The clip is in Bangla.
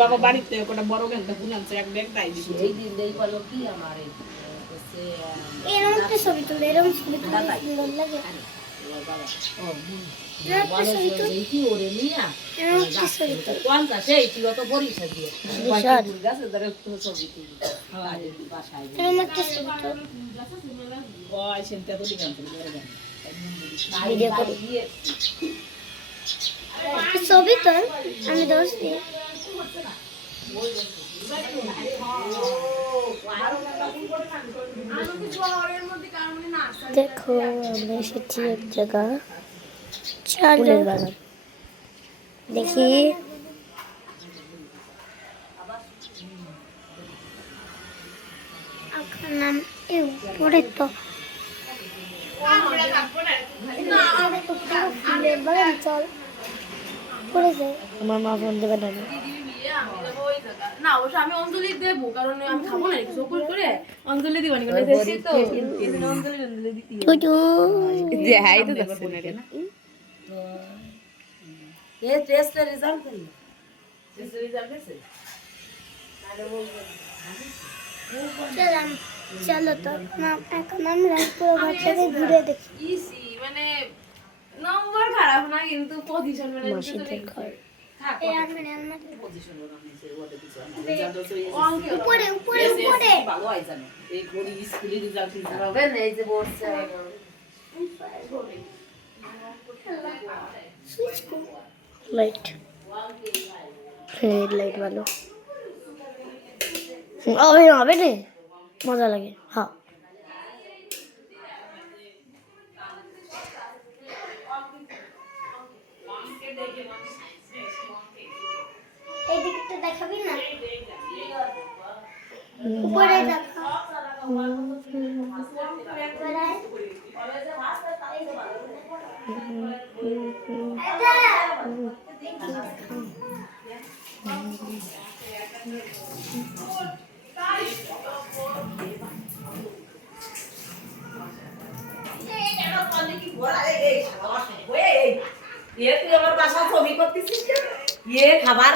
বাবা বাড়িতে ওটা বড় গেন্দা ফুল আনছে এক ব্যাগ তাই দিছি এই দিন দেই বলো কি আমার এই হচ্ছে এরকম একটা ছবি তুলে এরকম ছবি তুলে সুন্দর লাগে ও বলো এই কি ওরে নিয়া এরকম একটা ছবি তুলে কোন গাছে এই তুই অত পরিষ্কার দিয়ে বিশাল। ফুল গাছে ধরে একটু ছবি তুলি বাসায় এরকম একটা ছবি তুলে ওই সেনটা তো দিগান বড় গান ভিডিও করি ছবি তোল আমি দোষ দিই দেখো আমরা এসেছি এক জায়গা চলো দেখি নাম পড়ে তো চল পড়ে যায় আমার মা ফোন দেবে না না অবশ্য আমি অঞ্জলি দেবো কারণ আমি খাবো না সকল করে অঞ্জলি দিবানি করে তো এজন্য অঞ্জলি দিতে টুটু যে হাই তো দেখছ না এ টেস্টের রেজাল্ট করি টেস্টের রেজাল্ট আছে চলো তো এখন আমরা পুরো ঘরটাকে ঘুরে দেখি ইসি মানে নম্বর খারাপ না কিন্তু পজিশন মানে মাসিদের ঘর এই আলমারি আলমারি পজিশন বানাইছে ওটা কিছু রেজাল্ট হইছে উপরে উপরে উপরে ভালো হয় জানো এই ঘড়ি স্কুলে রেজাল্ট দিছে হবে না এই যে বসছে সুইচ কো লাইট লাইট ভালো হবে রে মজা লাগে হ্যাঁ এই দিকটা দেখাবি না উপরে দেখা তুই আমার বাসা ছবি করতেছিস ইয়ে খাবার